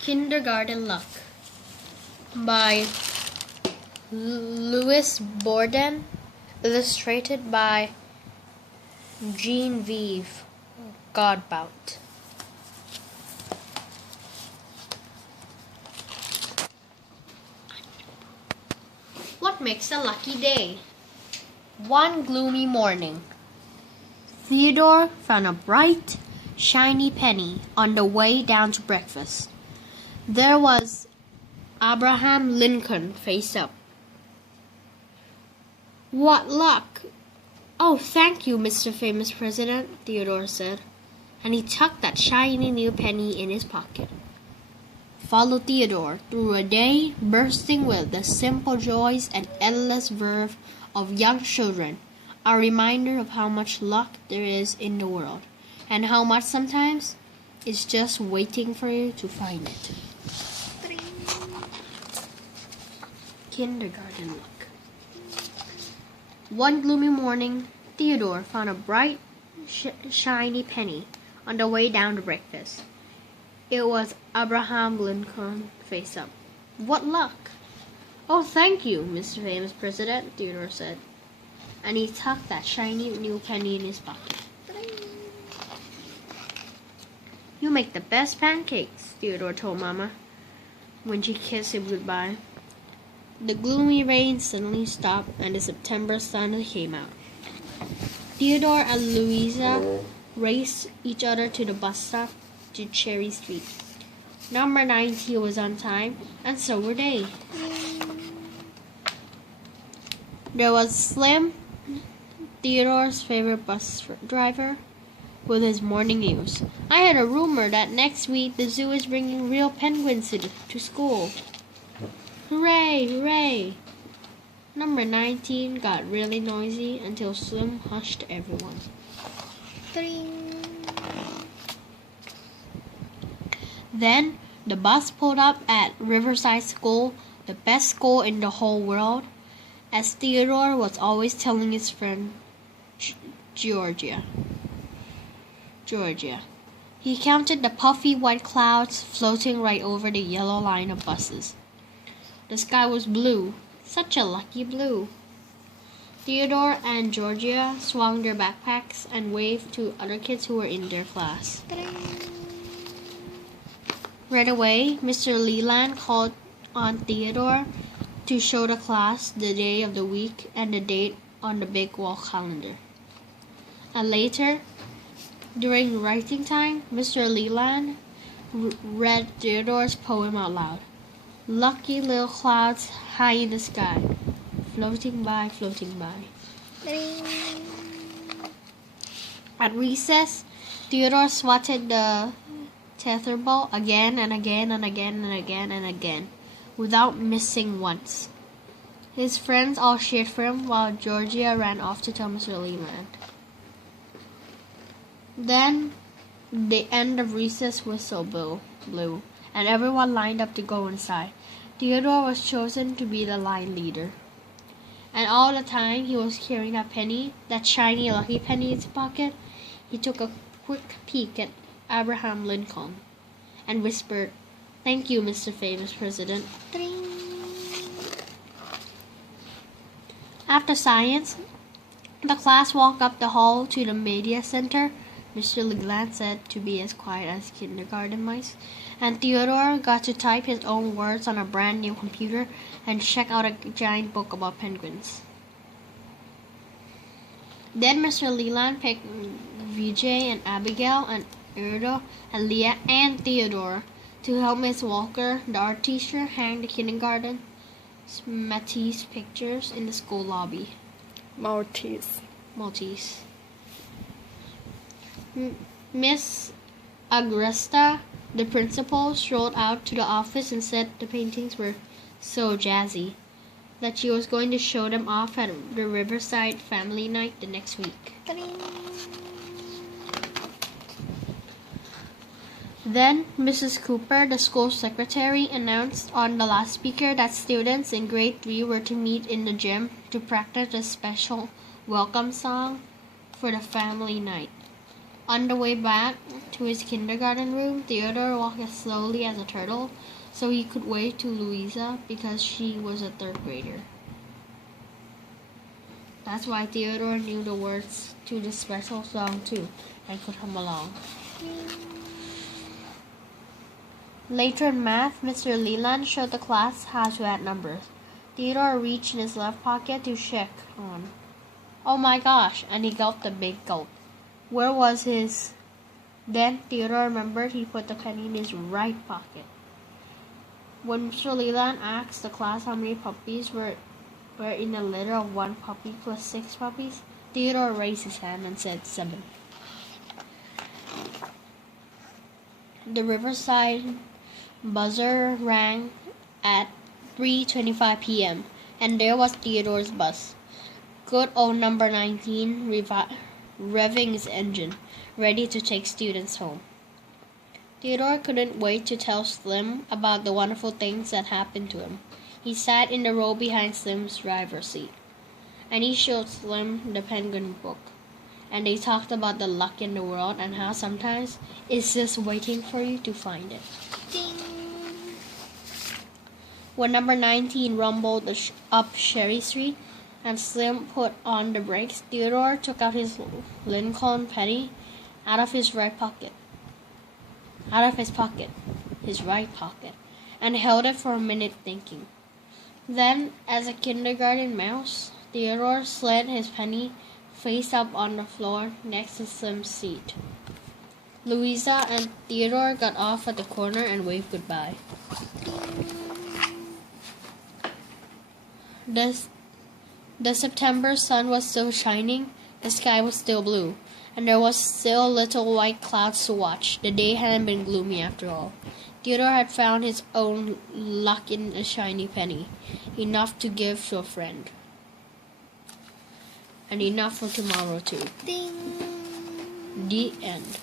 Kindergarten Luck by Louis Borden, illustrated by Genevieve Godbout. What makes a lucky day? One gloomy morning, Theodore found a bright, shiny penny on the way down to breakfast. There was Abraham Lincoln face up. "What luck!" "Oh, thank you, Mr. Famous President," Theodore said, and he tucked that shiny new penny in his pocket. Followed Theodore through a day bursting with the simple joys and endless verve of young children, a reminder of how much luck there is in the world, and how much sometimes it's just waiting for you to find it. Kindergarten Luck. One gloomy morning, Theodore found a bright, shiny penny on the way down to breakfast. It was Abraham Lincoln face up. "What luck!" "Oh, thank you, Mr. Famous President," Theodore said, and he tucked that shiny new penny in his pocket. "You make the best pancakes," Theodore told Mama when she kissed him goodbye. The gloomy rain suddenly stopped and the September sun came out. Theodore and Louisa raced each other to the bus stop to Cherry Street. Number 90 was on time, and so were they. There was Slim, Theodore's favorite bus driver, with his morning news. "I heard a rumor that next week the zoo is bringing real penguins to school." "Hooray, hooray!" Number 19 got really noisy until Slim hushed everyone. Then the bus pulled up at Riverside School, the best school in the whole world, as Theodore was always telling his friend Georgia. He counted the puffy white clouds floating right over the yellow line of buses. The sky was blue, such a lucky blue. Theodore and Georgia swung their backpacks and waved to other kids who were in their class. Right away, Mr. Leland called on Theodore to show the class the day of the week and the date on the big wall calendar. And later, during writing time, Mr. Leland read Theodore's poem out loud. "Lucky little clouds high in the sky, floating by, floating by." At recess, Theodore swatted the tetherball again and again and again and again and again, without missing once. His friends all cheered for him while Georgia ran off to tell Mr. Leland. Then the end of recess whistle blew, and everyone lined up to go inside. Theodore was chosen to be the line leader. And all the time he was carrying that penny, that shiny lucky penny in his pocket, he took a quick peek at Abraham Lincoln and whispered, "Thank you, Mr. Famous President." After science, the class walked up the hall to the media center. Mr. Leland said to be as quiet as kindergarten mice, and Theodore got to type his own words on a brand new computer and check out a giant book about penguins. Then Mr. Leland picked Vijay and Abigail and Erdo and Leah and Theodore to help Miss Walker, the art teacher, hang the kindergarten Matisse pictures in the school lobby. Maltese. Miss Agresta, the principal, strolled out to the office and said the paintings were so jazzy that she was going to show them off at the Riverside Family Night the next week. Then Mrs. Cooper, the school secretary, announced on the loudspeaker that students in grade 3 were to meet in the gym to practice a special welcome song for the family night. On the way back to his kindergarten room, Theodore walked as slowly as a turtle so he could wave to Louisa because she was a third grader. That's why Theodore knew the words to this special song too and could hum along. Later in math, Mr. Leland showed the class how to add numbers. Theodore reached in his left pocket to check on. Oh my gosh, and he gulped a big gulp. Where was his? Then Theodore remembered he put the penny in his right pocket. When Mr. Leland asked the class how many puppies were in a litter of 1 puppy plus 6 puppies, Theodore raised his hand and said 7. The Riverside buzzer rang at 3:25 p.m. and there was Theodore's bus. Good old number 19 revving his engine, ready to take students home. Theodore couldn't wait to tell Slim about the wonderful things that happened to him. He sat in the row behind Slim's driver's seat, and he showed Slim the penguin book. And they talked about the luck in the world and how sometimes it's just waiting for you to find it. Ding! When number 19 rumbled up Sherry Street and Slim put on the brakes, Theodore took out his Lincoln penny out of his right pocket, and held it for a minute thinking. Then, as a kindergarten mouse, Theodore slid his penny face up on the floor next to Slim's seat. Louisa and Theodore got off at the corner and waved goodbye. The September sun was still shining, the sky was still blue, and there was still little white clouds to watch. The day hadn't been gloomy after all. Theodore had found his own luck in a shiny penny, enough to give to a friend. And enough for tomorrow too. Ding! The end.